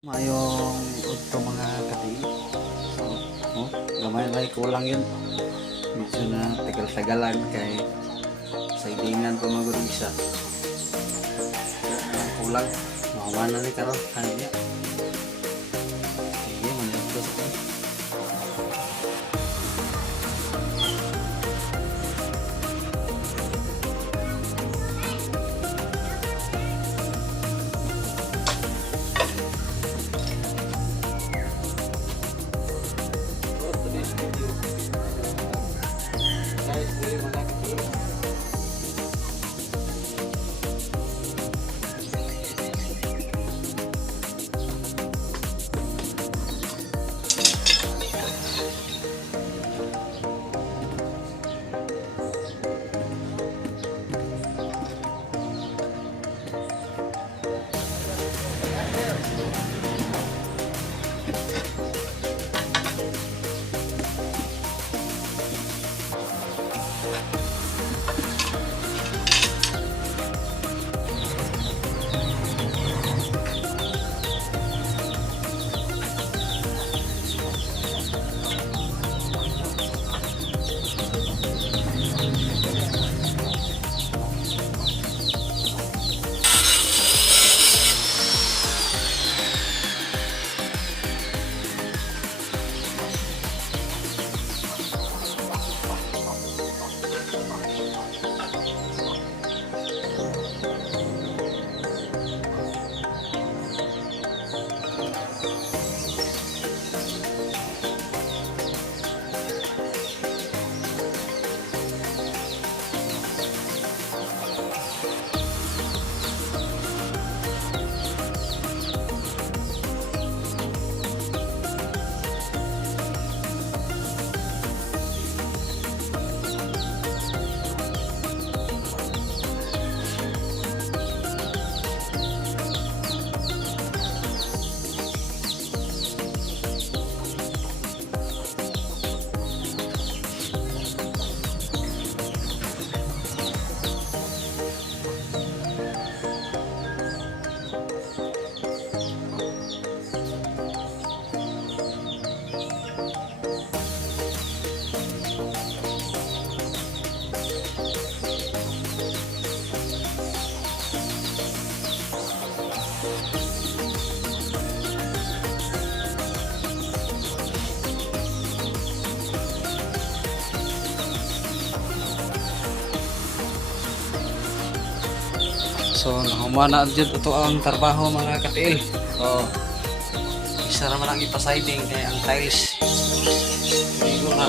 Mayong udto mga katiil. So, gamay lang kulang yun. Medyo na tagal-tagalan kay sailingan pa magod isa. Kulang. Mahawa na ni karon kanya. Sige, manito sa kan. So, nahumana dyan ito ang trabaho mga katiil. So, isa naman ang ipasiding kaya ang tiles. Hindi ko na.